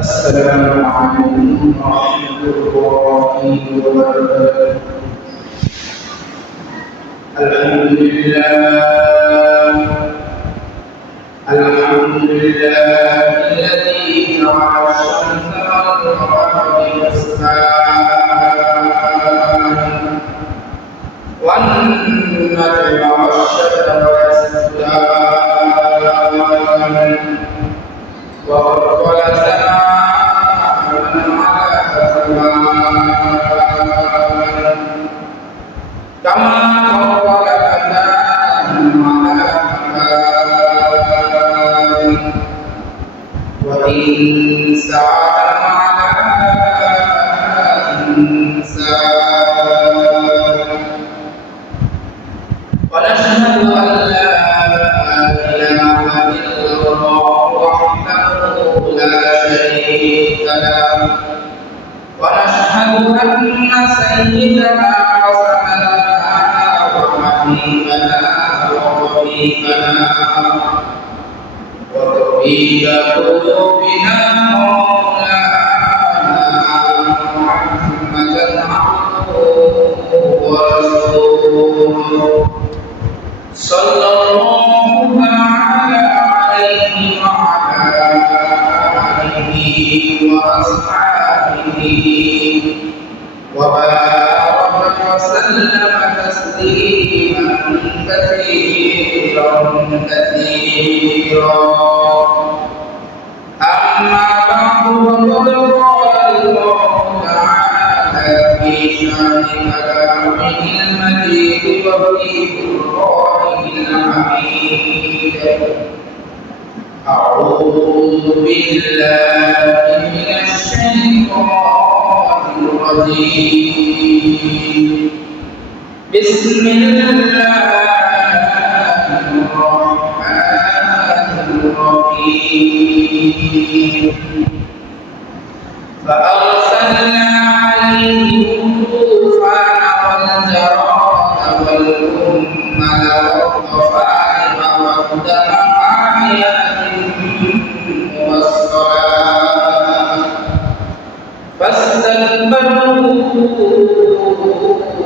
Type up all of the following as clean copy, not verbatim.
السلام عليكم ورحمة الله وبركاته. الحمد لله الذي جعل الشمس والقمر بحسبان والنجم والشجر يسجدان وفضل السماء على حسبان كما فضل آدم على حسبان وإن سعى على إنسان ونشهد أن لا إله إلا الله وحده لا شريك له ونشهد أن سيدنا وسندنا وحبيبنا وطبيبنا وطبيب قلوبنا مولانا محمدا عبده ورسوله صلى الله تعالى عليه وعلى آله وأصحابه وبارك وسلم تسليما كثيرا أما بعد فقد قال الله تعالى في شأن كلامه المجيد وفي قرآنه الحميد أعوذ بالله من الشيطان الرجيم بسم الله الرحمن الرحيم فأرسلنا عليهم الطوفان والجراد والقمل والضفادع والدم آيات مفصلات فاستكبروا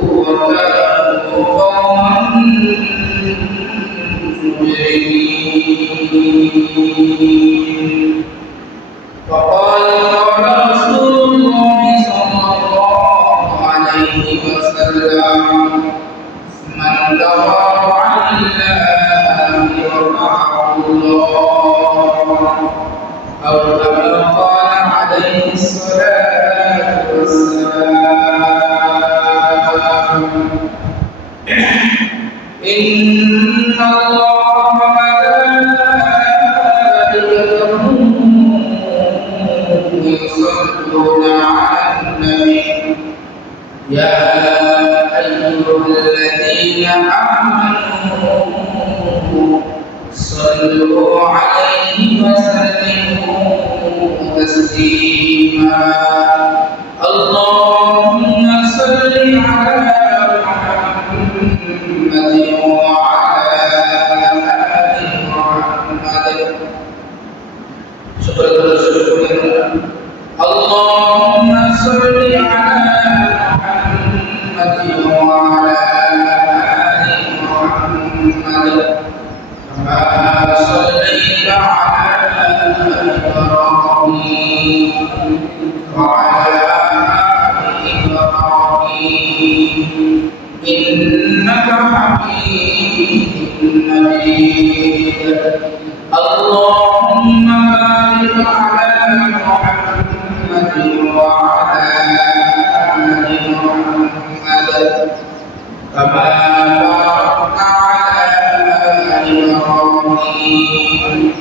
وكانوا قوما مجرمين وقال رسول الله صلى الله عليه وسلم من دور عن الله رفعه الله أو كما قال عليه الصلاة والسلام إن الله وملائكته يصلون على النبي يا أيها الذين آمنوا صلوا عليه وسلموا تسليما اللهم صل على محمد وعلى آل محمد اللهم صل على محمد وعلى آل محمد كما صليت على إبراهيم وعلى آل إبراهيم إنك حميد مجيد اللهم بارك على محمد وعلى آل محمد كما باركت على إبراهيم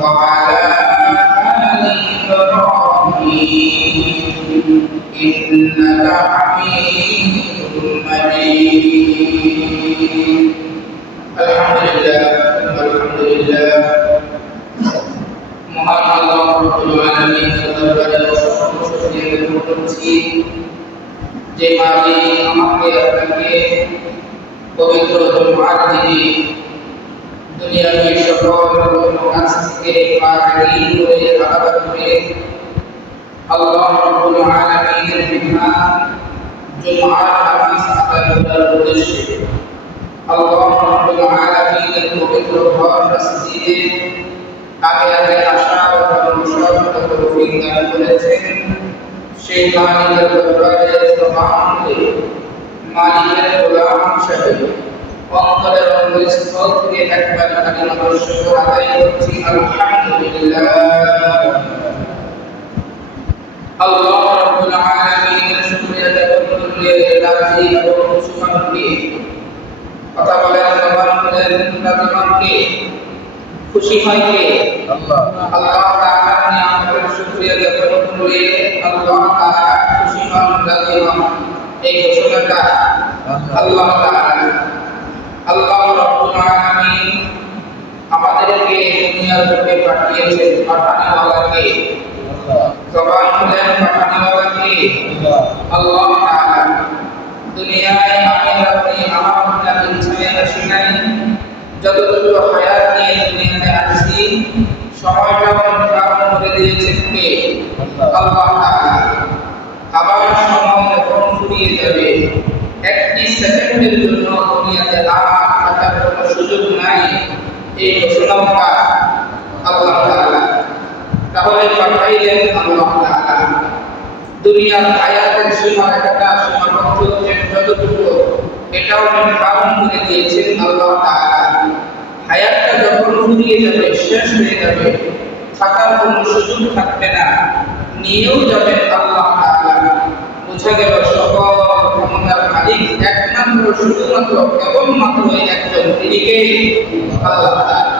وعلى آل إبراهيم إنك حميد مجيد الحمد لله মহান আল্লাহ রাব্বুল আলামিন দরবারে সকল করছি যে মালিক আমাকে আপনাকে পবিত্র জুমার দিনে দুনিয়ার সকল কাজ থেকে পারি করে আলাদা করে منها جمعة خميس আদায় উদ্দেশ্যে আল্লাহ রাব্বুল আলামিনের পবিত্র ঘর মসজিদে আগে আসার এবং মুশাওয়ারার তৌফিক দান করেছেন। সেই মালিকের দরবারে জবান করে মালিকের গোলাম হিসেবে অন্তরের অন্তঃস্থল থেকে একবার কালিমাতুর শুকর আদায় করছি, আলহামদুলিল্লাহ। আল্লাহ রাব্বুল আলামিনের শুকরিয়া জ্ঞাপন করলে রাজি এবং সুবহানকে কথা বলেন জবান করেন রাজিমানকে খুশি হয় কে? আল্লাহ। আল্লাহ তাআলার নিয়ামতের শুকরিয়া জ্ঞাপন করলে আল্লাহ তাআলা খুশি হন, রাজি হন। এই ঘোষণাটা আল্লাহ তাআলা। আল্লাহ রাব্বুল আলামিন আমাদেরকে দুনিয়ার বুকে পাঠিয়েছেন, পাঠানেওয়ালাকে জবান খুলেন, পাঠানেওয়ালাকে আল্লাহ তাআলা। দুনিয়ায় আমি আপনি আমার আপনার ইচ্ছায় আসি নাই, যতটুকু হায়াত নিয়ে দুনিয়াতে আসছি সময়টা নির্ধারণ করে দিয়েছেন কে? আল্লাহ তাআলা। আবার সময় যখন ফুরিয়ে যাবে, একটি সেকেন্ডের জন্য দুনিয়াতে আর থাকার কোনো সুযোগ নাই, এই ঘোষণাটা আল্লাহ তাআলা। তাহলে পাঠাইলেন আল্লাহ তাআলা। দুনিয়ার হায়াতের সীমারেখাটা সীমাবদ্ধ যতটুকু, এটাও নির্ধারণ করে দিয়েছেন আল্লাহ তাআলা। হায়াতটা যখন ফুরিয়ে যাবে, শেষ হয়ে যাবে, থাকার কোনো সুযোগ থাকবে না, নিয়েও যাবেন আল্লাহ তাআলা। বুঝা গেল সকল ক্ষমতার মালিক একমাত্র, শুধুমাত্র, কেবলমাত্র একজন, তিনি কে? আল্লাহ তাআলা।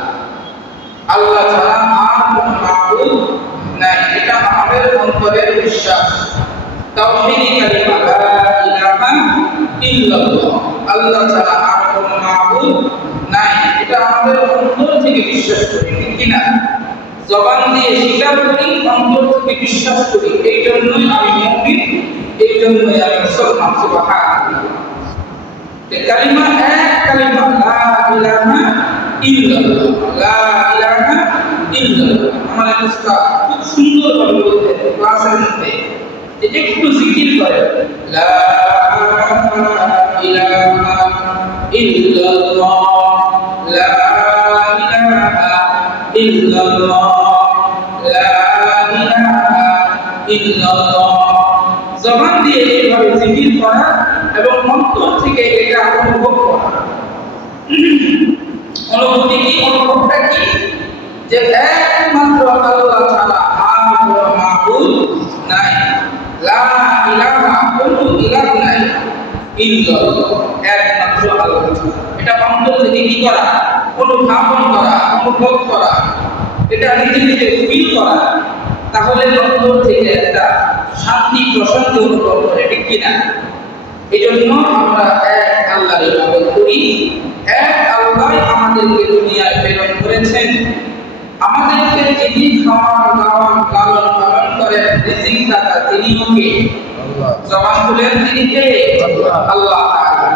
আল্লাহ ছাড়া আর কোনো মাবুদ নাই, এটা আমাদের অন্তরের বিশ্বাস। তাওহীদি কালিমা লা ইলাহা ইল্লাল্লাহ, আল্লাহ ছাড়া আর কোনো মাবুদ নাই, এটা আমাদের অন্তর থেকে বিশ্বাস করি, ঠিক কি না? জবান দিয়ে স্বীকার করি, অন্তর থেকে বিশ্বাস করি। এই জন্যই আমি মুমিন, এই জন্যই আমি মুসলমান। সুবহানাল্লাহ। এই কালিমা এক কালিমা, লা ইলাহা ইল্লাল্লাহ, লা ইলাহা ইল্লাল্লাহ। আমাদের উস্তাদ খুব সুন্দর ভাবে বলতেন ক্লাসের মধ্যে, যে একটু জিকির করে, লা ইলাহা ইল্লাল্লাহ, লা ইলাহা ইল্লাল্লাহ, লা ইলাহা ইল্লাল্লাহ। জবান দিয়ে এইভাবে জিকির করা এবং অন্তর থেকে এটা অনুভব করা। অনুভূতি কি? অনুভবটা কি? যে একমাত্র আল্লাহ ছাড়া আর কোনো মাবুদ নাই, লা ইলাহা, কোনো ইলাহ নাই, ইল্লাল্লাহ, একমাত্র আল্লাহ ছাড়া। এটা অন্তর থেকে কি করা? অনুধাবন করা, অনুভব করা, এটা নিজে নিজে ফিল করা। তাহলে অন্তর থেকে একটা শান্তি, প্রশান্তি অনুভব করে, ঠিক কিনা? এই জন্য আমরা এক আল্লাহর ইবাদত করি। এক আল্লাহ আমাদেরকে দুনিয়ায় প্রেরণ করেছেন। আমাদেরকে যিনি খাওয়ান, দাওয়ান, লালন পালন করেন, রিজিক দাতা, তিনিও কে? আল্লাহ। জবান খুলেন, তিনি কে? আল্লাহ তাআলা।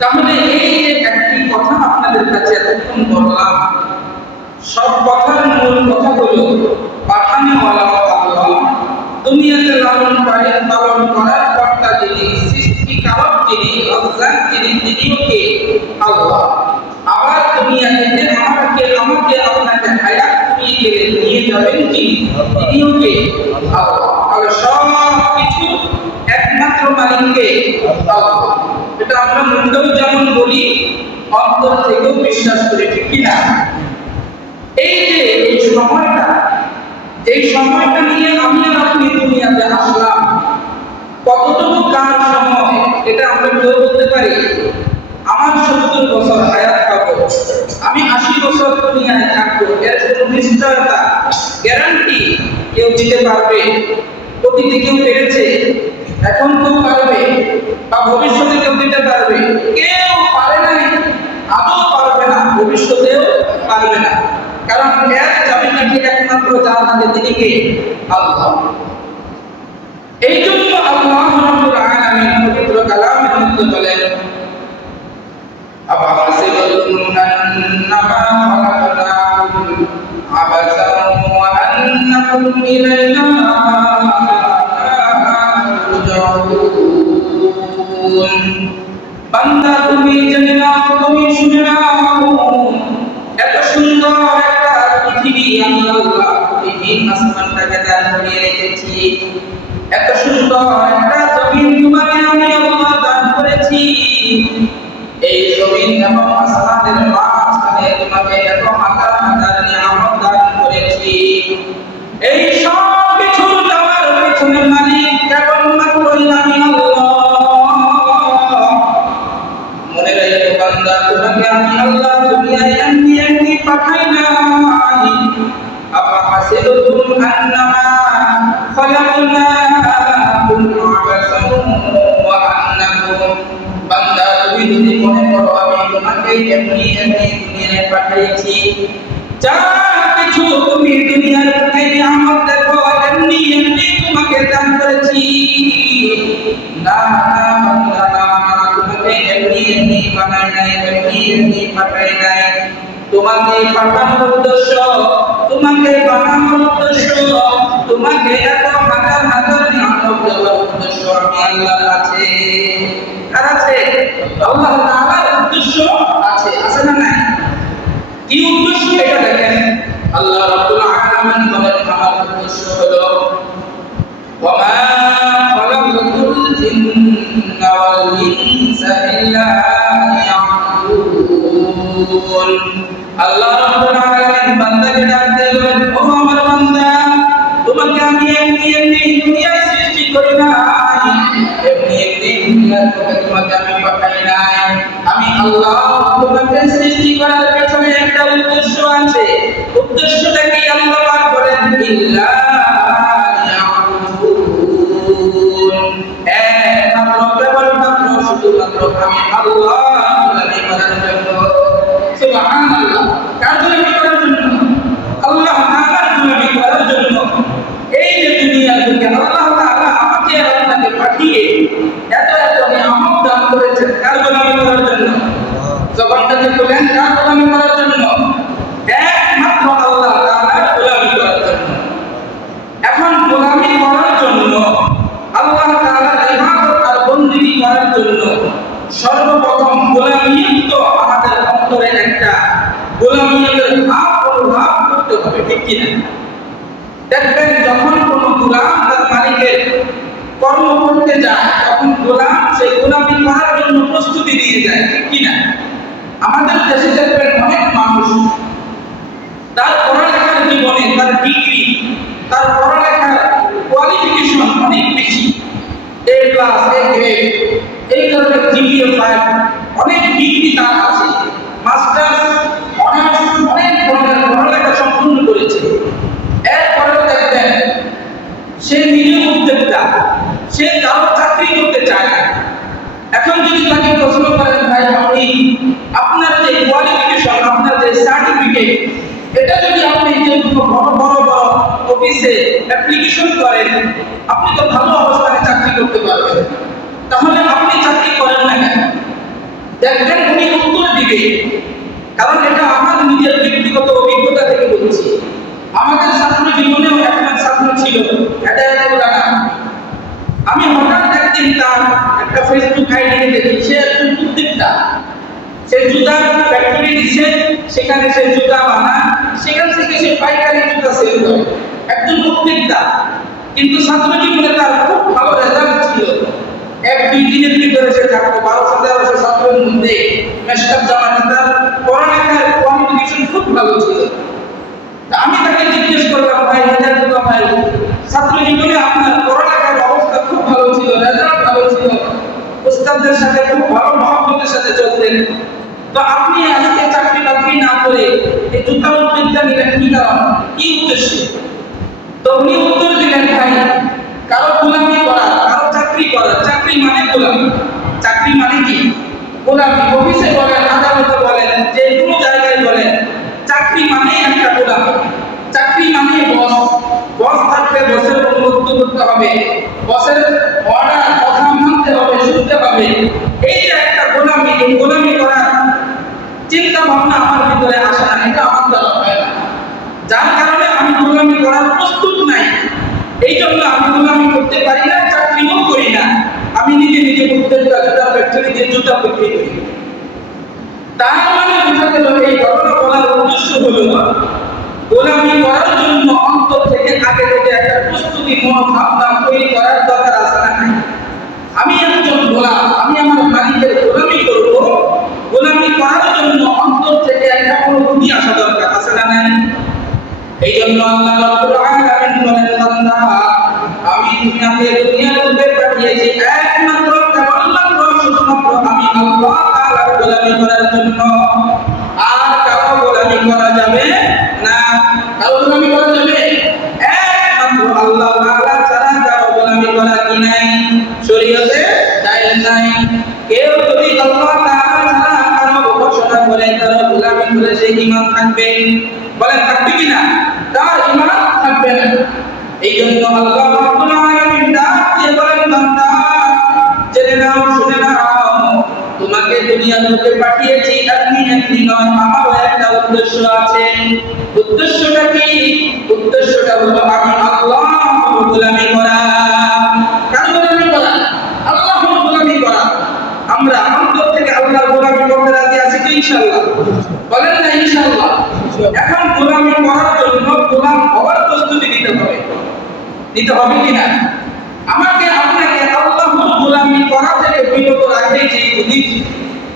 তাহলে এই যে একটি কথা আপনাদের কাছে এতক্ষণ বললাম, সব কথার মূল কথা হলো পাঠানেওয়ালা আল্লাহ, দুনিয়াতে লালন পালন করার কর্তা যিনি, সৃষ্টিকারক যিনি, রজ্জাক যিনি, তিনিও কে? আল্লাহ। আবার দুনিয়া থেকে আমাকে আপনাকে হায়াত দিয়ে নিয়ে যাবেন যিনি, তিনিও কে? আল্লাহ। তাহলে সব কিছু একমাত্র মালিককে আল্লাহ। এটা আমরা মুখেও যেমন বলি, অন্তর থেকেও বিশ্বাস করি, ঠিক কিনা? এই যে এই সময়টা, যেই সময়টা নিয়ে আমি আর আপনি দুনিয়াতে আসলাম, কতটুকু কার সময়, এটা আমরা কেউ বলতে পারি? আমার 70 বছর হায়াত পাবো, আমি 80 বছর দুনিয়ায় থাকবো, এর কোনো নিশ্চয়তা, গ্যারান্টি কেউ দিতে পারবে? অতীতে কেউ পেরেছে, এখন কেউ পারবে, বা ভবিষ্যতে কেউ দিতে পারবে? কেউ পারে নাই, আদৌ পারবে না, ভবিষ্যতেও পারবে না। কারণ এর চাবিকাঠি একমাত্র যার হাতে, তিনি কে? আল্লাহ। এই জন্য আল্লাহ রাব্বুল আলামিন পবিত্র কালামের মধ্যে বলেন, আফাহাসিবাতুম আন্নামা খালাকনাকুম আবাসান ওয়া আন্নাকুম ইলাইনা বান্দা তুমি জেনে নাও, তুমি শুনে নাও, এত সুন্দর একটা পৃথিবী আমি আল্লাহ প্রতিদিন আসমানটাকে দান করিয়ে রেখেছি। এত সুন্দর একটা জমিন তোমাকে আমি আল্লাহ দান করেছি। এই জমিন এবং আসমানের মাঝখানে তোমাকে এত হাজার হাজার নিয়ামত দান করেছি। এই সব কিছু দেওয়ার পিছনে মালিক কেবলমাত্রই আমি আল্লাহ। মনে রাখো বান্দা, তোমাকে আমি আল্লাহ দুনিয়ায় এমনি এমনি পাঠাই নাই। আফাহাসিবতুম আন্নামা খলাকনাকুম আবাসান ওয়া আন্নাকুম, বান্দা তুমি যদি মনে করো আমি তোমাকে এমনি এমনি দুনিয়ায় পাঠাইছি, যা কিছু তুমি দুনিয়ার বুকে নিয়ামত দেখো এমনি এমনি তোমাকে দান করেছি, না না বান্দা না, তোমাকে এমনি এমনি বানাই নাই, এমনি এমনি পাঠাই নাই। তোমাকে পাঠানোর উদ্দেশ্য, তোমাকে বানানোর উদ্দেশ্য, তোমাকে এত হাজার হাজার নিয়ামত দেওয়ার উদ্দেশ্য আমি আল্লাহর আছে। কার আছে? আল্লাহ তাআলার উদ্দেশ্য আছে, আছে না নাই? কি উদ্দেশ্য এটা দেখেন, আল্লাহ রাব্বুল আলামিন বলেন আমার উদ্দেশ্য হলো ওয়ামা খালাকাতুল জিন্না ওয়াল ইনসা ইল্লা লিয়াবুদুন। আল্লাহ রাব্বুল আলামিন বান্দাকে ডাকতে বলেন, ও আমার বান্দা, তোমাকে আমি এমনি এমনি দুনিয়ায় সৃষ্টি করি নাই, এমনি এমনি দুনিয়ার বুকে তোমাকে আমি পাঠাই নাই। আমি আল্লাহ তোমাকে সৃষ্টি করার পেছনে একটা উদ্দেশ্য আছে। উদ্দেশ্যটা কি? আল্লাহ পাক বলেন ইল্লা লিয়াবুদুন, একমাত্র কেবলমাত্র শুধুমাত্র আমি আল্লাহ গোলামি করার জন্য। সুবহানাল্লাহ, কার গোলামি করার জন্য? আল্লাহ তাআলার গোলামি করার জন্য। এই যে দুনিয়ার বুকে আল্লাহ তাআলা আমাকে আপনাকে পাঠিয়ে এত এত নিয়ামত দান করেছেন, কার গোলামি করার জন্য? জবানটাকে বলেন, কার গোলামি করার জন্য? একমাত্র আল্লাহ তাআলার গোলামি করার জন্য। এখন গোলামি করার জন্য, আল্লাহ তাআলার ইবাদত আর বندگی করার জন্য সর্বপ্রথম গোলামিয়ত আমাদের অন্তরে একটা গোলামিয়তের ভাব অনুভব করতে হবে, ঠিক কি না? দেখবেন যখন কোনো গোলাম তার মালিকের কর্ম করতে যায়, তখন গোলাম সেই গোলামি করার জন্য প্রস্তুতি নিয়ে যায়, ঠিক কি না? আমাদের দেশে দেখবেন অনেক মানুষ তার পড়ালেখার জীবনে তার ডিগ্রি, তার পড়ালেখার কোয়ালিফিকেশন অনেক বেশি, এ প্লাস, এ গ্রেড, এই ধরনের জিপিএ 5, অনেক ডিগ্রি তার আছে, মাস্টার্স, অনার্স, অনেক ধরনের পড়ালেখা সম্পূর্ণ করেছে। এরপরেও দেখবেন সে নিজে উদ্যোক্তা, সে কারো চাকরি করতে চায় না। এখন যদি তাকে প্রশ্ন করেন, ভাই আপনি আপনার যে কোয়ালিফিকেশন, আপনার যে সার্টিফিকেট, এটা যদি আপনি যে বড় বড় বড় অফিসে অ্যাপ্লিকেশন করেন, আপনি তো ভালো অবস্থানে চাকরি করতে পারবেন, তাহলে আপনি চাকরি করেন না কেন? দেখবেন উনি উত্তর দিবে, কারণ এটা আমার নিজের ব্যক্তিগত অভিজ্ঞতা থেকে বলছি। আমাদের ছাত্র জীবনেও একজন ছাত্র ছিল, হেদায়েতুল রানা। আমি হঠাৎ একদিন তার একটা ফেসবুক আইডি দেখি, সে একজন উদ্যোক্তা, সে জুতার ফ্যাক্টরি দিছে, সেখানে সে জুতা বানায়, সেখান থেকে সে পাইকারি জুতা সেল করে, একজন উদ্যোক্তা। কিন্তু ছাত্র জীবনে তার খুব ভালো রেজাল্ট ছিল, 1-2 দিনের ভিতরে সে থাকতো 1200 ছাত্রের মধ্যে মেশকাত জামাতে তার পড়ালেখার কোয়ালিফিকেশন খুব ভালো ছিল। আমি তাকে জিজ্ঞেস করলাম, ভাই হেদায়েতুল্লাহ ভাই, ছাত্র জীবনে আপনার পড়ালেখার অবস্থা খুব ভালো ছিল, রেজাল্ট ভালো ছিল, উস্তাদদের সাথে খুব ভালো মহব্বতের সাথে চলতেন, তো আপনি আজকে চাকরি বাকরি না করে এই জুতা উদ্যোক্তা নিলেন, কি কারণ, কি উদ্দেশ্যে? তো উনি উত্তর দিলেন, ভাই কারো গোলামি করা, কারো চাকরি করা, চাকরি মানে গোলামি। চাকরি মানে কি? গোলামি। অফিসে বলেন, আদালতে বলেন, যে কোনো জায়গায় বলেন, চাকরি মানে একটা গোলামি। চাকরি মানে বস, বস থাকলে বসের অনুগত্য করতে হবে, বসের অর্ডার কথা মানতে হবে, শুনতে হবে। এই যে একটা গোলামি, এই গোলামি করার চিন্তা ভাবনা আমার ভিতরে আসে না, এটা আমার দ্বারা হয় না, যার কারণে আমি গোলামি করার প্রস্তুত নাই। এই জন্য আমি গোলামি করতে পারি না, চাকরিও করি না। আমি আমি নিজে নিজে প্রত্যেকটা জুতা ফ্যাক্টরি দিয়ে জুতা বিক্রি করি। তার মানে বোঝা গেল এই ঘটনা বলার উদ্দেশ্য হলো গোলামি করার জন্য অন্তর থেকে আগে থেকে একটা প্রস্তুতি মনোভাবনা তৈরি করার দরকার আছে না নাই? আমি একজন গোলাম, আমি আমার মালিকের গোলামি করব, গোলামি করার জন্য অন্তর থেকে একটা অনুভূতি আসা দরকার আছে না নাই? এই জন্য আল্লাহ রাব্বুল আলামিন বলেন, বান্দা আমি দুনিয়ার মধ্যে পাঠিয়েছি একমাত্র কেবলমাত্র শুধুমাত্র আমি আল্লাহ তাআলার গোলামি করার জন্য। আর কারো গোলামি করা যাবে না। কারো গোলামি করা যাবে? একমাত্র আল্লাহ তাআলা ছাড়া কারো গোলামি করা কি নাই? শরীয়তে জায়েজ নাই। কেউ যদি আল্লাহ তাআলা ছাড়া কারো উপাসনা করে, কারো গোলামি করে, সে ঈমান থাকবে? বলেন থাকবে কিনা? তার ঈমান থাকবে না। এই জন্য আল্লাহ রাব্বুল আলামিন ডাক দিয়ে বলেন, বান্দা জেনে নাও, শুনে নাও, তোমাকে দুনিয়ার মধ্যে পাঠিয়েছি এমনি এমনি নয়, আমারও একটা উদ্দেশ্য আছে। উদ্দেশ্যটা কি? উদ্দেশ্যটা হলো আমি আল্লাহর গোলামি করা। কার গোলামি করা? আল্লাহর গোলামি করা। আমরা অন্তর থেকে আল্লাহর গোলামি করতে রাজি আছি কি ইনশাআল্লাহ? বলেন না ইনশাআল্লাহ? এখন গোলামি করার জন্য গোলাম হওয়ার প্রস্তুতি নিতে হবে। নিতে হবে কিনা? আমাকে আপনাকে আল্লাহর গোলামি করা থেকে বিরত রাখতে যে জিনিস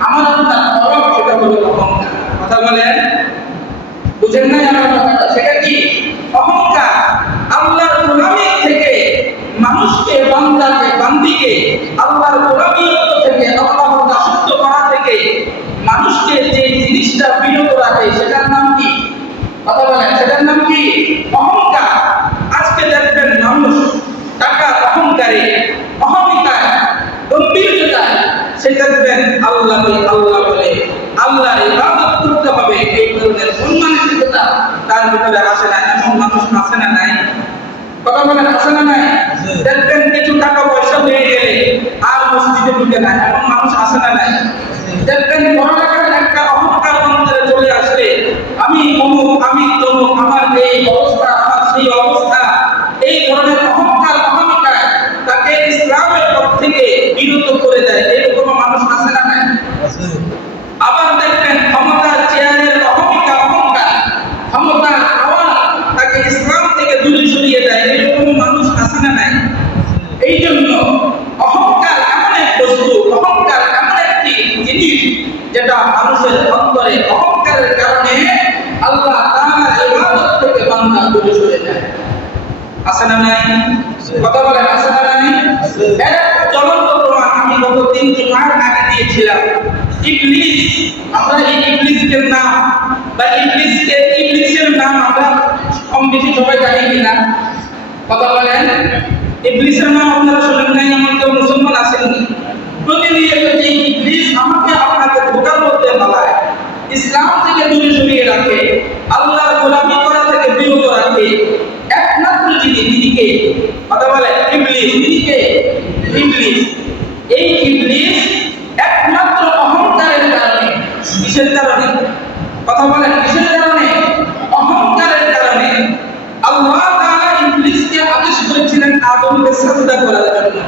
আমার আপনার তরফ, সেটা হলো অহংকার। কথা বলেন, বুঝেন না আমার কথাটা? সেটা কি? অহংকার। আল্লাহর গোলামি থেকে মানুষকে, বান্দিকে আল্লাহর গোলামিয়ত থেকে, আল্লাহর দাসত্ব করা থেকে মানুষকে যে জিনিসটা বিরত রাখে সেটার নাম কি? কথা বলেন, সেটার নাম কি? অহংকার। আজকে দেখবেন মানুষ টাকা অহংকারে, অহমিকায়, গম্ভীর্যতায় সে দেখবেন আল্লাহকে আল্লাহ বলে, আল্লাহর ইবাদত করতে হবে, এই ধরনের সম্মানিততা তার ভিতরে আসে না। এমন মানুষ আছে না নাই? কথা বলেন, আছে না নাই? দেখবেন কিছু টাকা পয়সা হয়ে গেলে আর মসজিদে ঢুকে না, এমন মানুষ আছে না নাই? দেখবেন পড়ালেখার একটা অহংকার অন্তরে চলে আসলে, আমি অমুক, আমি তমুক, আমার এই অবস্থা, আমার সেই অবস্থা, এই ধরনের অহংকার অহমিকায় তাকে ইসলামের পথ থেকে বিরত করে দেয়। এরকম মানুষ আছে না নাই? আবার দেখবেন ক্ষমতার চেয়ারের অহমিকা, অহংকার, ক্ষমতার আওয়াজ তাকে ইসলাম থেকে দূরে সরিয়ে দেয়। এরকম মানুষ আছে না নাই? এই জন্য অহংকার এমন এক বস্তু, অহংকার এমন একটি জিনিস যেটা মানুষের অন্তরে, অহংকারের কারণে আল্লাহ তাআলার ইবাদত থেকে বান্দা দূরে সরে যায়। আছে না নাই? কথা বলেন, আছে না নাই? এর জ্বলন্ত প্রমাণ আমি গত 3 জুমার আগে দিয়েছিলাম। ইবলিস, আমরা এই ইবলিসের নাম বা ইবলিসের নাম আমরা কম বেশি সবাই জানি কিনা? কথা বলেন, ইবলিসের নাম আপনারা শুনেন নাই? এমন কেউ মুসলমান আসেননি? প্রতিনিয়ত যে ইবলিস আমাকে আপনাকে ধোঁকার মধ্যে ফেলায়, ইসলাম থেকে দূরে সরিয়ে রাখে, আল্লাহর গোলামি করা থেকে বিরত রাখে, একমাত্র তিনি কে? কথা বলে ইবলিস। তিনি কে? ইবলিস। এই ইবলিস একমাত্র অহংকারের কারণে, কিসের কারণে? কথা বলেন, কিসের কারণে? অহংকারের কারণে আল্লাহ তাআলা ইবলিসকে আদেশ করেছিলেন আদমকে সাজদা করার জন্য।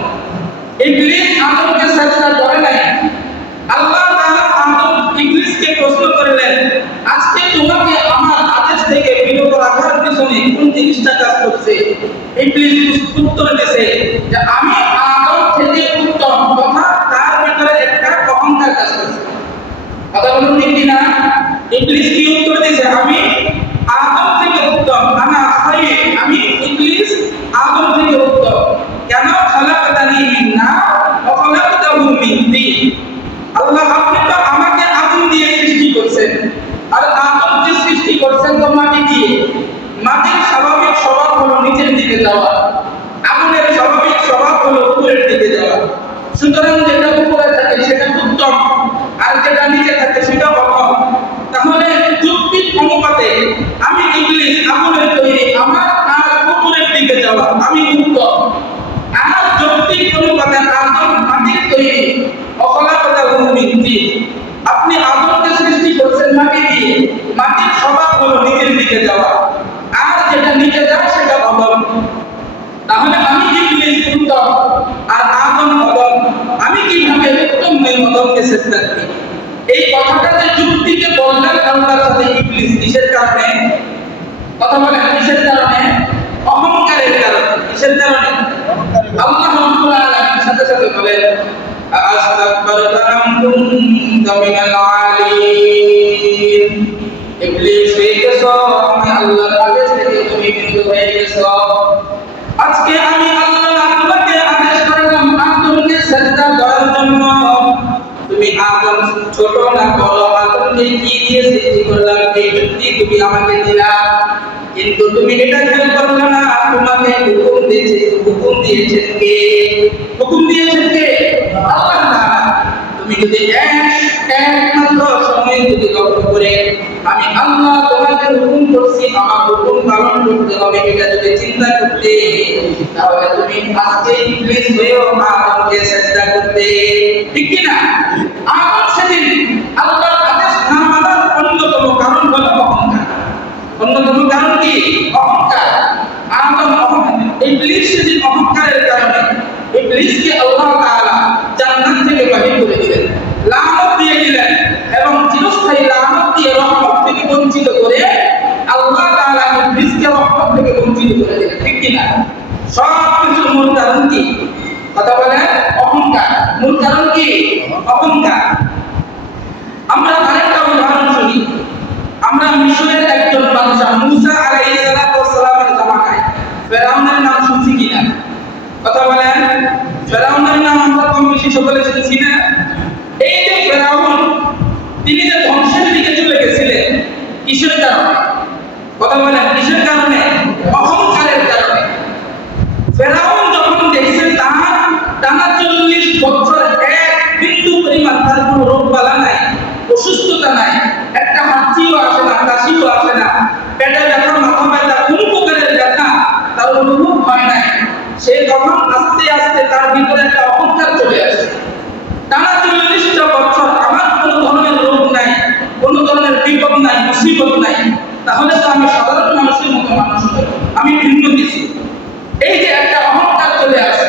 ইবলিস আদমকে সাজদা করে নাই। আল্লাহ তাআলা ইবলিসকে প্রশ্ন করলেন, আজকে তোমাকে আমার আদেশ থেকে বিরত রাখার পিছনে কোন জিনিসটা কাজ করছে? ইবলিস উত্তর দিয়েছে যে আমি আদম থেকে উত্তম, কথা তার ভিতরে একটা অহংকার কাজ করছে। কথা বলুন ঠিক কিনা? ইবলিস কি উত্তর দিয়েছে? আমি আদম থেকে উত্তম, আমি ইবলিস আদম থেকে উত্তম। কেন? খালাকাতানি মিন নার ওয়া খালাকাতাহু মিন তিন। আল্লাহ আপনি তো আমাকে আগুন দিয়ে সৃষ্টি করেছেন, আর আদম যে সৃষ্টি করেছেন তো মাটি দিয়ে। মাটির স্বাভাবিক স্বভাব হলো নিচের দিকে যাওয়া, আগুনের স্বাভাবিক স্বভাব হলো উপরের দিকে যাওয়া। সুতরাং যেটা উপরে থাকে সেটা উত্তম, আর যেটা নিচে থাকে সেটা অধম। তাহলে যুক্তির অনুপাতে আমি ইবলিস আগুনের তৈরি, আমার আর উপরের দিকে যাওয়া, আমি উত্তম। আর যৌক্তিক অনুপাতে আদম মাটির তৈরি, অখলাকাতাহু মিন তিন। আপনি আদমকে সৃষ্টি করেছেন মাটি দিয়ে, মাটির স্বভাব হলো নিচের দিকে যাওয়া, আর যেটা নিচে যায় সেটা অধম। তাহলে আমি ইবলিস উত্তম আর আদম অধম। আদমকে সিজদা করি। এই কথাটা যে যুক্তিকে বললেন আল্লাহর সাথে ইবলিস, কিসের কারণে? কথা বলেন, কিসের কারণে? অহংকারের কারণে। কিসের কারণে? আল্লাহ রাব্বুল আলামিন সাথে সাথে বলেন আস্তাগফিরুকা আম কুনতা মিনাল আলিন। ইবলিস হয়ে গেছো, আমি আল্লাহর আদেশ থেকে তুমি বিরত হয়ে গেছো। আজকে আমি আল্লাহ তোমাকে আদেশ করলাম আদমকে সিজদা করার জন্য। তুমি আদম ছোট না বড়, আদমকে কি দিয়ে সৃষ্টি করলাম এই যুক্তি তুমি আমাকে দিলা, কিন্তু তুমি এটা খেয়াল করলে না তোমাকে হুকুম দিয়েছেন কে? হুকুম দিয়েছেন কে? আল্লাহ তাআলা। তুমি যদি একমাত্র সময় যদি লক্ষ্য করে আমি আল্লাহ তোমাকে হুকুম করছি, আমার হুকুম পালন করতে হবে, এটা যদি চিন্তা করতে, তাহলে তুমি আজকে ইবলিস হয়েও আদমকে সিজদা করতে, ঠিক কি না? আদম সেদিন আল্লাহর আদেশ না মানার অন্যতম কারণ হলো অহংকার। অন্যতম কারণ কি? অহংকার। ইবলিস সেদিন অহংকারের কারণে ইবলিসকে আল্লাহ তাআলা জান্নাত থেকে বাহির করে দিলেন, লানত দিয়ে দিলেন, এবং চিরস্থায়ী লানত দিয়ে রহমত থেকে বঞ্চিত করে আল্লাহ তাআলা ইবলিসকে রহমত থেকে বঞ্চিত করে দিলেন, ঠিক কি না? সব কিছুর মূল কারণ কি? কথা বলেন, অহংকার। মূল কারণ কি? অহংকার। আমরা আরেকটা উদাহরণ শুনি। আমরা মিশরের একজন বাদশা মুসা আলাইহিস সালামের জামানায় ফেরাউনের নাম শুনছি কিনা? কথা বলেন, ফেরাউনের নাম আমরা কম বেশি সকলে শুনছি না? এই যে ফেরাউন, তিনি যে ধ্বংসের দিকে চলে গেছিলেন কিসের কারণে? কথা বলেন, কিসের কারণে? অহংকারের কারণে। ফেরাউন যখন দেখছে তার টানা 40 বছর এক বিন্দু পরিমাণ তার কোনো রোগ বালা নাই, অসুস্থতা নাই, একটা হাঁচিও আসে না, কাশিও আসে না, পেটে ব্যথা, মাথা ব্যথা, কোনো প্রকারের ব্যথা তার অনুভব হয় নাই, সে তখন আস্তে আস্তে তার ভিতরে একটা অহংকার চলে আসে। টানা 40টা বছর আমার কোনো ধরনের রোগ নাই, কোনো ধরনের বিপদ নাই, মুসিবত নাই, তাহলে তো আমি সাধারণ মানুষের মতো মানুষ নই, আমি ভিন্ন কিছু। এই যে একটা অহংকার চলে আসে।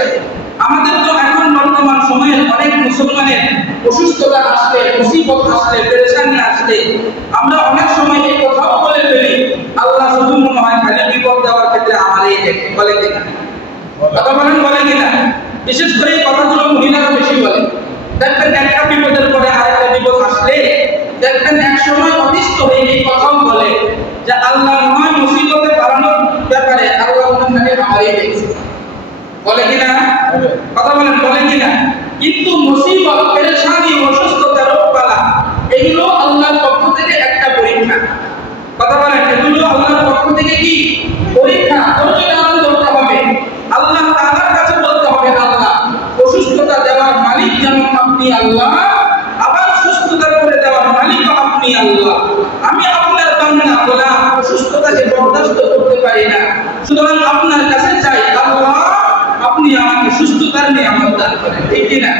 আমাদের তো এখন বর্তমান সময়ে অনেক মুসলমানের অসুস্থতা আসলে, মুসিবত আসলে, পেরেশানি আসলে আমরা অনেক সময় এই কথাও বলে ফেলি, আল্লাহ শুধু মনে হয় খালি বিপদ দেওয়ার ক্ষেত্রে আমারই দেখে, বলে কিনা? কথা বলেন, বলে কিনা? বিশেষ করে এই কথাগুলো মহিলারা বেশি বলে। দেখবেন একটা বিপদের পরে আরেকটা বিপদ আসলে দেখবেন এক সময় অতিষ্ঠ হয়ে এই কথাও বলে যে আল্লাহ নয় মুসিবতে বাড়ানোর ব্যাপারে আল্লাহ খালি আমারই দেখছে, বলে কিনা? কথা বলেন, বলে কিনা? কিন্তু মুসিবত, পেরেশানি, অসুস্থতা, রোগবালা এগুলো আল্লাহর পক্ষ থেকে একটা পরীক্ষা। কথা বলেন, এগুলো আল্লাহর পক্ষ থেকে কি পরীক্ষা? ধৈর্য ধারণ করতে হবে, আল্লাহ তাআলার কাছে বলতে হবে আল্লাহ অসুস্থতা দেওয়ার মালিক যেমন আপনি আল্লাহ, আবার সুস্থতা করে দেওয়ার মালিক আপনি আল্লাহ। আমি আপনার বান্দা, গোলাম, অসুস্থতাকে বরদাস্ত করতে পারি না, সুতরাং আপনার কাছে চাই আল্লাহ আপনি আমাকে সুস্থতার নিয়ামত দান করেন, ঠিক কি না?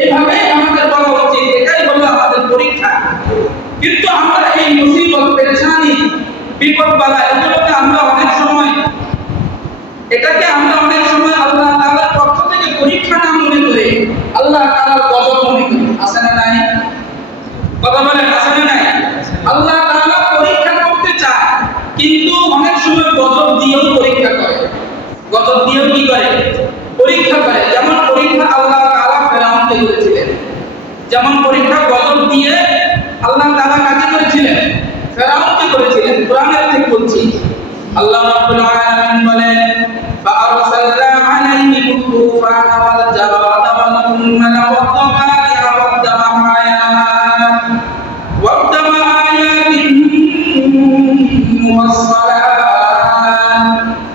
এইভাবে আমাদের বলা উচিত, এটাই হলো আমাদের পরীক্ষা। কিন্তু আমরা এই মুসিবত, পেরেশানি, বিপদ বালা এগুলোকে আমরা অনেক সময় আল্লাহ তাআলার পক্ষ থেকে পরীক্ষা না মনে করে আল্লাহ তাআলার গজব মনে করি। আছে না নাই? কথা বলেন, আছে না নাই? আল্লাহ তাআলা পরীক্ষা করতে চায়, কিন্তু অনেক সময় গজব দিয়েও পরীক্ষা করে। গজব দিয়েও কি করে? পরীক্ষা করে। যেমন পরীক্ষা আল্লাহ তাআলা ফেরাউনকে করেছিলেন, যেমন পরীক্ষা গজব দিয়ে আল্লাহ তাআলা কাকে করেছিলেন? ফেরাউনকে করেছিলেন। কোরআনের থেকে বলছি, আল্লাহ রাব্বুল আলামিন বলেন فأرسلنا عليهم الطوفان والجراد والقمل والضفادع والدم آيات مفصلات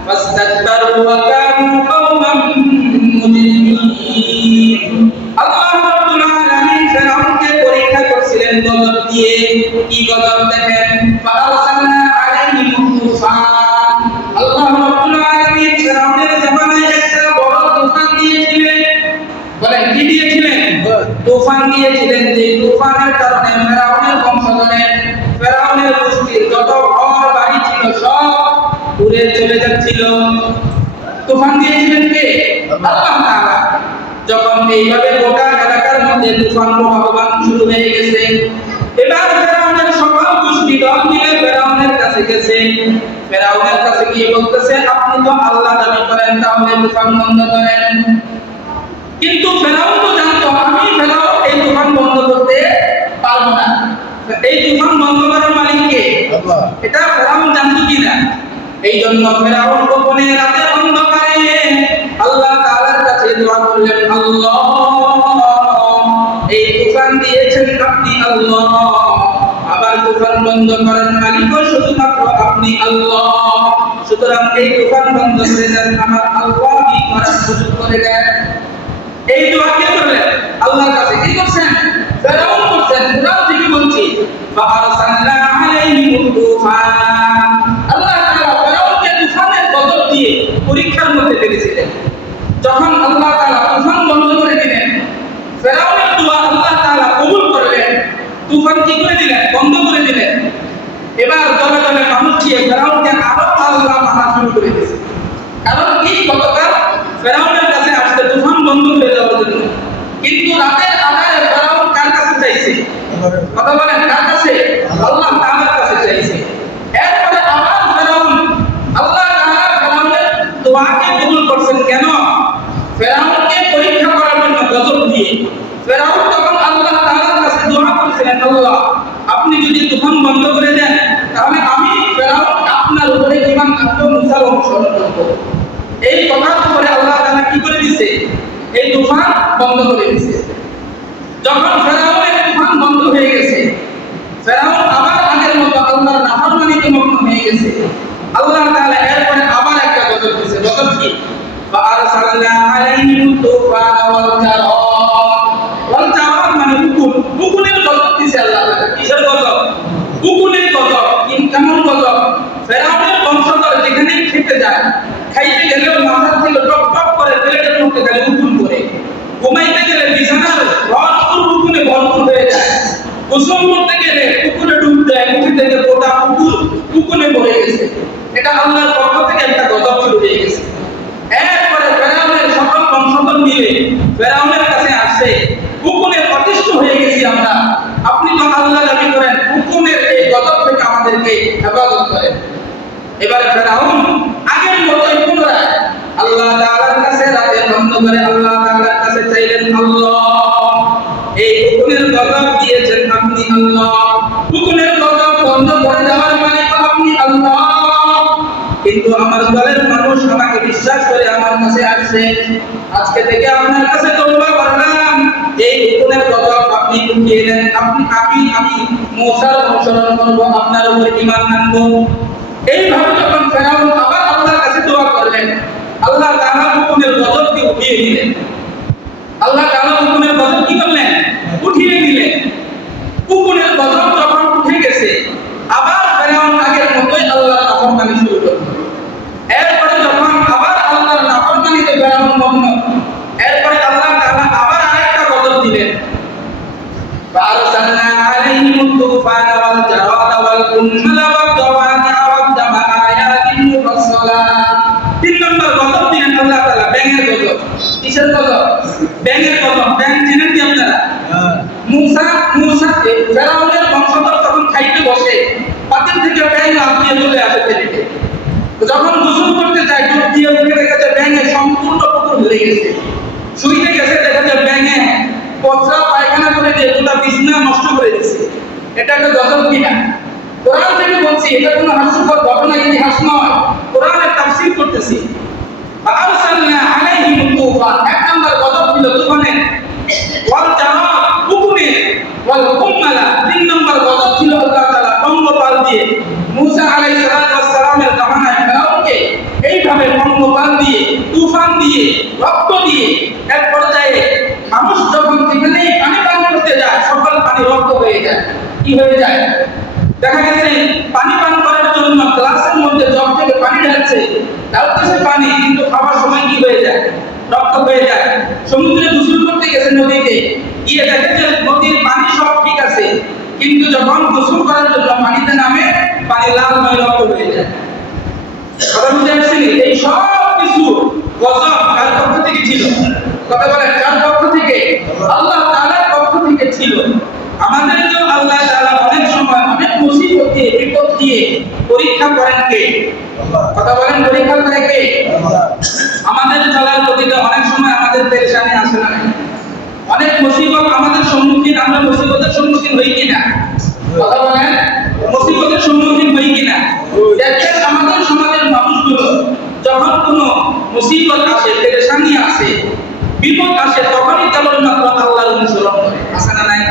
فاستكبروا وكانوا قوما مجرمين। আল্লাহ রাব্বুল আলামিন ফেরাউনকে পরীক্ষা করেছিলেন গজব দিয়ে। কি গজব? দেখেন, فأرسلنا عليهم الطوفان, আল্লাহ রাব্বুল আলামিন ফেরাউনের জামানায় একটা বড় তুফান দিয়েছিলেন। বলেন, কি দিয়েছিলেন? তুফান দিয়েছিলেন। যে তুফানের কারণে ফেরাউনের বংশধরের, ফেরাউনের গোষ্ঠীর যত ঘর বাড়ি ছিল সব উড়ে চলে যাচ্ছিল। তুফান দিয়েছিলেন কে? আল্লাহ তাআলা। যখন এইভাবে গোটা এলাকার এলাকার মধ্যে তুফান প্রবাহমান শুরু হয়ে গেছে। এবার ফেরাউনের সকল গোষ্ঠী দল মিলে ফেরাউনের কাছে গেছে। ফেরাউনের কাছে গিয়ে বলতেছে, আপনি তো আল্লাহ দাবি করেন, তাহলে তুফান বন্ধ করেন। কিন্তু ফেরাউন তো জানতো আমি ফেরাউন এই তুফান বন্ধ করতে পারবো না। এই তুফান বন্ধ করার মালিক কে? আল্লাহ। এটা ফেরাউন জানতো কিনা? এই জন্য ফেরাউন গোপনে রাতে অন্ধকারে আল্লাহ তাআলার কাছে দোয়া করলেন, আল্লাহ এই তুফান দিয়েছেন আপনি আল্লাহ, আবার তুফান বন্ধ করার মালিকও শুধুমাত্র আপনি আল্লাহ। সুতরাং এই তুফান বন্ধ করে দেন, আমার আল্লাহই করার সুযোগ করে দেন। এই দোয়া কে করলেন? আল্লাহর কাছে। কি করছেন? ফেরাউন করছেন। ফেরাউন থেকে বলছি, ফাআরসালনা আলাইহিম তুফান। আল্লাহ তাআলা ফেরাউনকে তুফানের গজব দিয়ে পরীক্ষার মধ্যে ফেলেছিলেন। যখন আল্লাহ তাআলা তুফান বন্ধ করে দিলেন, ফেরাউনের দোয়া আল্লাহ তাআলা কবুল করলেন, তুফান কি করে দিলেন? বন্ধ করে দিলেন। এবার দলে দলে মানুষ গিয়ে ফেরাউনকে আরো আল্লাহ মানা শুরু করে দিয়েছে। কারণ কি? গতকাল ফেরাউনের কাছে আসতে তুফান বন্ধ হয়ে যাওয়ার জন্য, কিন্তু রাতের আধারে ফেরাউন কার কাছে চাইছে? কথা বলেন, কার কাছে? আল্লাহ তাআলার কাছে চাইছে। এরপরে আবার ফেরাউন, আল্লাহ তাআলা ফেরাউনের দোয়াকে কবুল করছেন। কেন? ফেরাউনকে পরীক্ষা করার জন্য গজব দিয়ে। ফেরাউন তখন আল্লাহ তাআলার কাছে দোয়া করেছিলেন, আল্লাহ আপনি যদি তুফান বন্ধ করে দেন, তাহলে আমি ফেরাউন আপনার উপরে ঈমান আনবো, মুসার অনুসরণ করব। এই কথার উপরে আল্লাহ তাআলা কি করে দিয়েছে? এই তুফান বন্ধ করে দিয়েছে। যখন ফেরাউনের তুফান বন্ধ হয়ে গেছে, ফেরাউন আবার আগের মতো আল্লাহর নাফরমানিতে মগ্ন হয়ে গেছে। আল্লাহ তাআলা এরপরে আবার একটা গজব দিয়েছে। গজব কি? ফাআরসালনা আলাইহিম তুফান ওয়াল জারাদ। ওয়াল জারাদ মানে উকুন। উকুনের গজব দিয়েছে আল্লাহ তাআলা। কিসের গজব? উকুনের গজব। কেমন গজব? ফেরাউনের বংশধর যেখানে খেতে যায়, খাইতে গেলেও মাথা থেকে টপ টপ করে প্লেটের মধ্যে খালি উকুন করে। ঘুমাইতে গেলে বিছানার রড উকুনে ভরপুর হয়ে যায়। গোসল করতে গেলে পুকুরে ডুব দেয়, মুখে থেকে গোটা পুকুর উকুনে ভরে গেছে। এটা আল্লাহর পক্ষ থেকে একটা গজব শুরু হয়ে গেছে। এরপরে ফেরাউনের সকল বংশধর মিলে ফেরাউনের কাছে আসছে, উকুনে অতিষ্ঠ হয়ে গেছি আমরা, আপনি তো আল্লাহ দাবি করেন, উকুনের এই গজব থেকে আমাদেরকে হেফাজত করেন। এবারে ফেরাউন আগের মতোই পুনরায় আল্লাহ তাআলার কাছে রাতে বন্ধ করে আল্লাহ তাআলার কাছে চাইলেন, আল্লাহ এই উকুনের গজব দিয়েছেন আপনি আল্লাহ, উকুনের গজব বন্ধ করে দেওয়ার মালিক আপনি আল্লাহ। কিন্তু আমার দলের মানুষ আমাকে বিশ্বাস করে আমার কাছে আসছে, আজকে থেকে আপনার কাছে তওবা করলাম, এই উকুনের গজব আপনি উঠিয়ে দেন। আমি মুসার অনুসরণ করব, আপনার উপরে ঈমান আনবো। এইভাবে যখন ফেরাউন আবার আল্লাহর কাছে দোয়া করলেন, আল্লাহ তাআলা উকুনের গজবকে উঠিয়ে দিলেন। আল্লাহ তাআলা উকুনের গজব কি করলেন? উঠিয়ে দিলেন। উকুনের গজব যখন উঠে গেছে, আবার ফেরাউন আগের মতোই আল্লাহর নাফরমানি শুরু করল। এরপরে যখন আবার আল্লাহর নাফরমানিতে ফেরাউন মগ্ন, এরপরে আল্লাহ তাআলা আবার আরেকটা গজব দিলেন। ফাআরসালনা আলাইহিম তুফান ওয়াল জারাদ ওয়াল কুম্মালা ওয়াদ দাওয়ানা ওয়াদ দামা আয়াতিন মুফাসসালাত। 3 নম্বর গজব দিলেন আল্লাহ তাআলা, ব্যাঙের গজব। কিসের গজব? ব্যাঙের গজব। ব্যাঙ চিনেন কি আপনারা? মুসা ফেরাউনের বংশধর যখন খাইতে বসে, পাতিল থেকে ব্যাঙ লাফ দিয়ে চলে আসে ফেলিতে। যখন গোসল করতে যায়, ডুব দিয়ে উঠে দেখা যায় ব্যাঙে সম্পূর্ণ পুকুর ভরে গেছে। শুইতে গেছে, দেখা যায় ব্যাঙে পচরা পায়খানা করে দিয়ে গোটা বিছানা নষ্ট করে দিয়েছে। এটা একটা গজব কিনা? কোরআন থেকে বলছি, এটা কোনো হাস্যকর ঘটনা, ইতিহাস নয়, কোরআনের তাফসীর করতেছি। ফাআরসালনা আলাইহিম তুফান, এক নম্বর গজব ছিল তুফানের। ওয়াল জারাদ উকুনে, ওয়াল কুম্মালা 3 নম্বর গজব ছিল আল্লাহ তাআলা পঙ্গপাল দিয়ে। মুসা আলাইহিস সালামের জামানায় ফেরাউনকে এইভাবে পঙ্গপাল দিয়ে, তুফান দিয়ে, রক্ত দিয়ে, এক পর্যায়ে মানুষ যখন যেখানেই পানি পান করতে যায়, সকল পানি রক্ত হয়ে যায়। কি হয়ে যায়? দেখা গেছে পানি পান করার জন্য গ্লাসের মধ্যে জগ থেকে পানি ঢালতেছে পানি, কিন্তু খাবার সময় কি হয়ে যায়? রক্ত হয়ে যায়। সমুদ্রে গোসল করতে গেছে, নদীতে গিয়ে দেখে যে নদীর পানি সব ঠিক আছে, কিন্তু যখন গোসল করার জন্য পানিতে নামে, পানি লালময় রক্ত হয়ে যায়। কথা বুঝতে পারছেন? এই সব কিছু গজব কার পক্ষ থেকে ছিল? কথা বলেন, কার পক্ষ থেকে? আল্লাহ তাআলা থেকে ছিল। আমাদেরকেও আল্লাহ তাআলা অনেক সময় অনেক মুসিবত দিয়ে বিপদ দিয়ে পরীক্ষা করেন কে? কথা বলেন, পরীক্ষা করে কে? আমাদের চলার গতিতে অনেক সময় আমাদের পেরেশানি আসে না, অনেক মুসিবত আমাদের সম্মুখীন, আমরা মুসিবতের সম্মুখীন হই কিনা? কথা বলেন, মুসিবতের সম্মুখীন হই কিনা? দেখেন আমাদের সমাজের মানুষগুলো যখন কোনো মুসিবত আসে, পেরেশানি আসে, বিপদ আসে, তখনই কেবলমাত্র আল্লাহর অনুসরণ করে। আছে না নাই?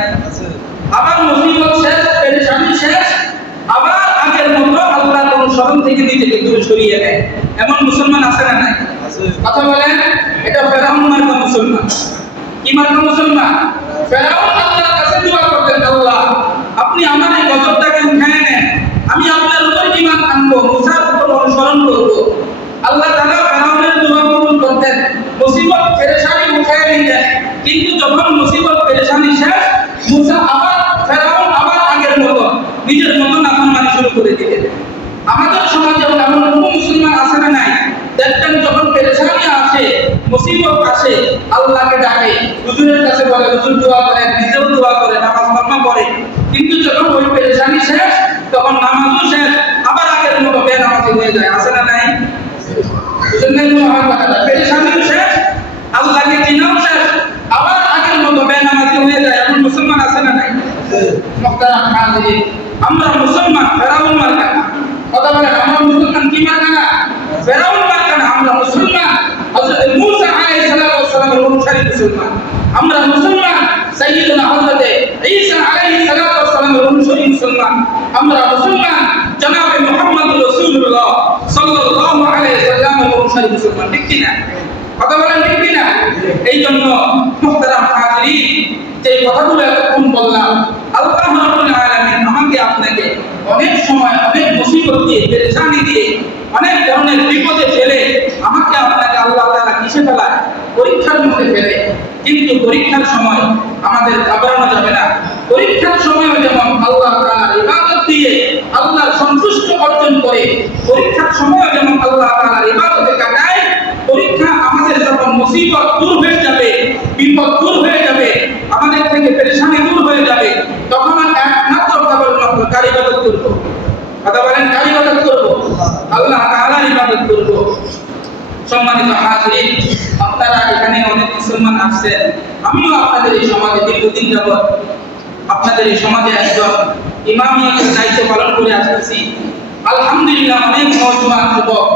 আবার মুসিবত শেষ, পেরেশানি শেষ, আবার আগের মতো আল্লাহর অনুসরণ থেকে নিজেকে দূরে সরিয়ে নেয়। এমন মুসলমান আছে না নাই? কথা বলেন, এটা ফেরাউন মার্কা মুসলমান। কি মার্কা মুসলমান? ফেরাউন আল্লাহর কাছে দোয়া করতেন, আল্লাহ আপনি আমার এই গজবটাকে উঠায় নেন, আমি আপনার উপর ঈমান আনবো, মুসার উপর অনুসরণ করব। আল্লাহ তাআলা ফেরাউনের দোয়া কবুল করতেন, মুসিবত পেরেশানি উঠায় নিতেন। কিন্তু যখন মুসিবত পেরেশানি শেষ, মুসা আবার ফেরাউন আবার আগের মতো নিজের মতো নাফরমানি শুরু করে দিলেন। আমাদের সমাজে এমন মুসলমান আছে না নাই? দেখবেন যখন পেরেশানি আসে, মুসিবত আসে, আল্লাহকে ডাকে, হুজুরের কাছে বলে, হুজুর দোয়া করেন, নিজেও দোয়া করে, নামাজ কালামা পড়ে। কিন্তু যখন ওই পেরেশানি শেষ, তখন নামাজও শেষ, আবার আগের মতো বেনামাজি হয়ে যায়। আছে না নাই? বুঝলেন না আমার কথাটা? পেরেশানিও শেষ, আল্লাহকে চিনাও শেষ, আবার আগের মতো বেনামাজি হয়ে যায়। এমন মুসলমান আছে না নাই? মুহতারাম হাজিরিন, আমরা মুসলমান ফেরাউন মার্কা না। কথা বলেন, আমরা মুসলমান কি মার্কা না? ফেরাউন মার্কা না। আমরা মুসলমান হযরত মূসা আলাইহিস সালামের অনুসারী মুসলমান। আমরা মুসলমান সাইয়্যিদুনা হযরত ঈসা আলাইহিস সালামের অনুসারী মুসলমান। আমরা মুসলমান জনাবে মুহাম্মদুর রাসূলুল্লাহ সাল্লাল্লাহু আলাইহি সাল্লামের অনুসারী মুসলমান। ঠিক কি না? কথা বলেন, ঠিক কি না? এই জন্য মুহতারাম হাজিরিন, যে কথাগুলো এতক্ষণ বললাম, আল্লাহ রাব্বুল আলামিন আমাকে আপনাকে অনেক সময় অনেক মুসিবত দিয়ে, পেরেশানি দিয়ে, অনেক ধরনের বিপদে ফেলে আমাকে আপনাকে আল্লাহ তাআলা কিসে ফেলায়? পরীক্ষার মধ্যে ফেলে। কিন্তু পরীক্ষার সময় আমাদের ঘাবড়ানো যাবে না। পরীক্ষার সময় যেমন আল্লাহ তাআলার ইবাদত দিয়ে আল্লাহর সন্তুষ্টি অর্জন করে, পরীক্ষার সময় যেমন আল্লাহ তাআলার ইবাদতে কাটায়, পরীক্ষা আমাদের যখন মুসিবত দূর হয়ে যাবে, বিপদ দূর হয়ে যাবে, আমাদের থেকে পেরেশানি দূর হয়ে যাবে, তখন একমাত্র কেবলমাত্র কার ইবাদত করব? কথা বলেন, কার ইবাদত করব? আল্লাহ তাআলার ইবাদত করব। সম্মানিত হাজিরিন, আপনারা এখানে অনেক মুসলমান আসছেন, আমিও আপনাদের এই সমাজে দীর্ঘদিন যাবৎ আপনাদের এই সমাজে একজন ইমামিয়াতের দায়িত্ব পালন করে আসতেছি। আলহামদুলিল্লাহ, অনেক নওজোয়ান যুবক,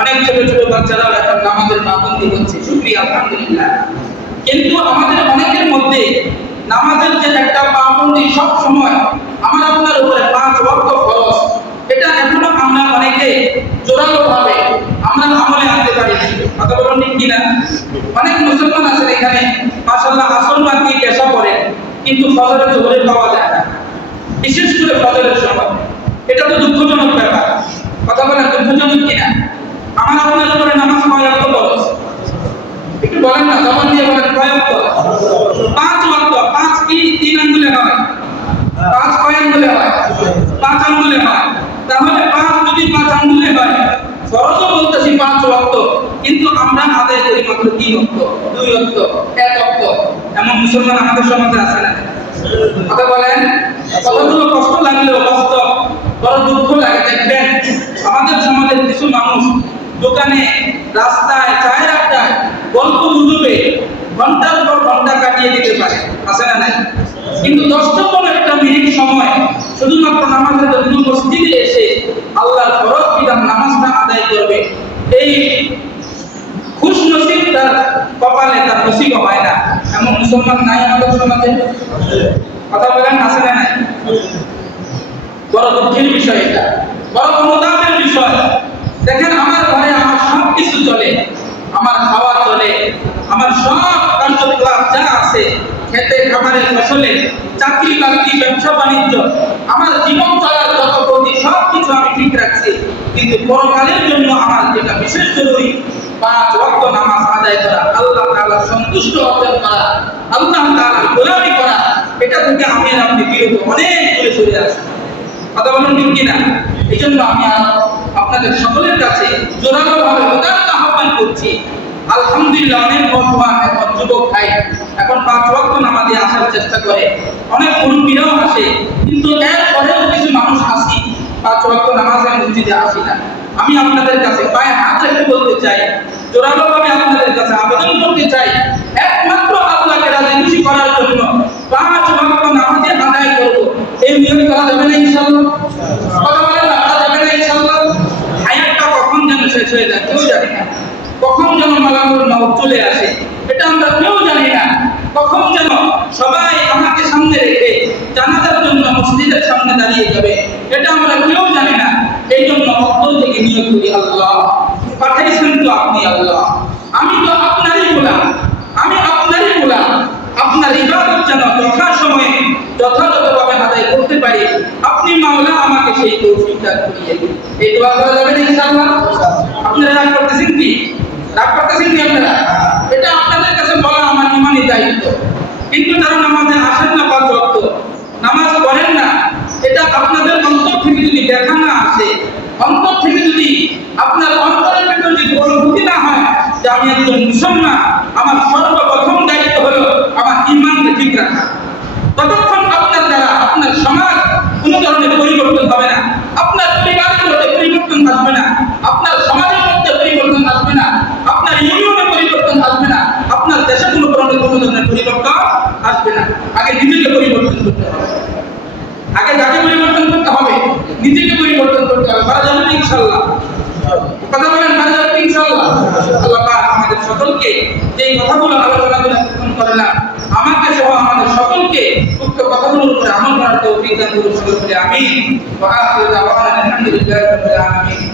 অনেক ছোট ছোট বাচ্চারাও এখন নামাজের পাবন্দি হচ্ছে, শুকরিয়া আলহামদুলিল্লাহ। কিন্তু আমাদের অনেকের মধ্যে নামাজের যে একটা পাবন্দি সব সময় আমার আপনার উপরে 5 ওয়াক্ত ফরজ, এটা এখনো আমরা অনেকে জোরালো ভাবে আমরা আমলে আনতে পারি। কথা বলুন, ঠিক কিনা? অনেক মুসলমান আছেন এখানে, মাশাআল্লাহ, আসর বাদ দিয়ে পেশা করেন, কিন্তু ফজরের জোহরে পাওয়া যায় না, বিশেষ করে ফজরের সময়। এটা তো দুঃখজনক ব্যাপার। কথা বলেন, দুঃখজনক কিনা? আমার আপনার উপরে নামাজ কয় ওয়াক্ত ফরজ? একটু বলেন না, জবান দিয়ে বলেন, কয় ওয়াক্ত? 5 ওয়াক্ত। 5 কি 3 আঙ্গুলে হয়? 5 কয় আঙ্গুলে হয়? 5 আঙ্গুলে হয়। তাহলে 5 যদি 5 আঙ্গুলে হয়, ফরজও বলতেছি 5 ওয়াক্ত, কিন্তু আমরা আদায় করি মাত্র 3 ওয়াক্ত, 2 ওয়াক্ত, 1 ওয়াক্ত। এমন মুসলমান আমাদের সমাজে আছে না? কথা বলেন, কতগুলো কষ্ট লাগলেও বাস্তব, বড় দুঃখ লাগে। দেখবেন আমাদের সমাজের কিছু মানুষ দোকানে, রাস্তায়, চায়ের আড্ডায়, গল্প গুজবে ঘন্টার পর ঘন্টা কাটিয়ে দিতে পারে। আছে না নাই? কিন্তু 10-15 মিনিট সময় শুধুমাত্র নামাজের জন্য মসজিদে এসে আল্লাহর ফরজ বিধান নামাজটা আদায় করবে, এই খুশ নসিব তার কপালে, তার নসিব হয় না। এমন মুসলমান নাই আমাদের সমাজে? কথা বলেন, আছে না নাই? বড় দুঃখের বিষয় এটা, বড় অনুতাপের বিষয়। দেখেন, আমার ঘরে আমার সব কিছু চলে, আমার খাওয়া চলে, আমার সব কার্যকলাপ যা আছে, খেতে খাবারের ফসলে, চাকরি বাকরি, ব্যবসা বাণিজ্য, আমার জীবন চলার যত গতি সব কিছু আমি ঠিক রাখছি। কিন্তু পরকালের জন্য আমার যেটা বিশেষ জরুরি, 5 ওয়াক্ত নামাজ আদায় করা, আল্লাহ তাআলার সন্তুষ্টি অর্জন করা, আল্লাহ তাআলার গোলামি করা, এটা থেকে আমি আর আপনি বিরত, অনেক দূরে সরে আসি। কথা বলুন, ঠিক কিনা? এই জন্য আমি আপনাদের সকলের কাছে জোরালোভাবে উদাত্ত আহ্বান করছি। আলহামদুলিল্লাহ, অনেক নওজোয়ান এখন যুবক ভাই এখন 5 ওয়াক্ত নামাজে আসার চেষ্টা করে, অনেক মুরব্বিরাও আসে, কিন্তু এরপরেও কিছু মানুষ আসি 5 ওয়াক্ত নামাজে মসজিদে আসি না। আমি আপনাদের কাছে পায়ে হাত রেখে বলতে চাই, জোরালোভাবে আপনাদের কাছে আবেদন করতে চাই, একমাত্র আল্লাহকে রাজি খুশি করার জন্য 5 ওয়াক্ত নামাজে আদায় করব, এই নিয়ম করা যাবে না ইনশাআল্লাহ? কথা বলেন না, করা যাবে না ইনশাআল্লাহ? হায়াতটা কখন যেন শেষ হয়ে যায় কেউ জানে না, কখন যেন মালাকুল মউত চলে আসে এটা আমরা কেউ জানি না, কখন যেন সবাই আমাকে সামনে রেখে জানাজার জন্য মসজিদের সামনে দাঁড়িয়ে যাবে এটা আমরা কেউ জানি না। এই জন্য অন্তর থেকে নিয়ত করি, আল্লাহ পাঠাইছেন তো আপনি, আল্লাহ আমি তো আপনারই গোলাম, আমি আপনারই গোলাম, আপনার ইবাদত যেন যথাসময়ে যথাযথভাবে আদায় করতে পারি, আপনি মাওলা আমাকে সেই তৌফিক দান করিয়ে দিন। এই দোয়া করা যাবে না ইনশাআল্লাহ? আপনারা রাগ করতেছেন কি? রাগ করতেছেন কি আপনারা? এটা আপনাদের কাছে বলা আমার ইমানি দায়িত্ব, কিন্তু তারা নামাজে আসেন না, 5 ওয়াক্ত নামাজ পড়েন না, এটা আপনাদের অন্তর থেকে যদি দেখা না আসে, অন্তর থেকে যদি আপনার অন্তরের ভিতরে যদি অনুভূতি না হয় যে আমি একজন মুসলমান, আমার সর্বপ্রথম দায়িত্ব হলো আমার ঈমানকে ঠিক রাখা, ততক্ষণ আপনার দ্বারা আপনার সমাজ কোনো ধরনের পরিবর্তন হবে না, আপনার পরিবারের মধ্যে পরিবর্তন আসবে না, আপনার সমাজের মধ্যে পরিবর্তন আসবে না, আপনার ইউনিয়নে পরিবর্তন আসবে না, আপনার দেশে কোনো ধরনের পরিবর্তন আসবে না। আগে নিজেকে পরিবর্তন করতে হবে, আগে যাকে পরিবর্তন করতে হবে নিজেকে পরিবর্তন করতে হবে। পারা যাবে না ইনশাআল্লাহ? কথা বলেন, পারা যাবে ইনশাআল্লাহ? আল্লাহ পাক আমাদের সকলকে যেই কথাগুলো আলোচনা করে না, আমাকে সহ আমাদের সকলকে উক্ত কথাগুলোর উপরে আমল করার তৌফিক দান করুন। সকলে আমিন। ওয়া আখিরু দাওয়ানা আলহামদুলিল্লাহি রাব্বিল আলামিন।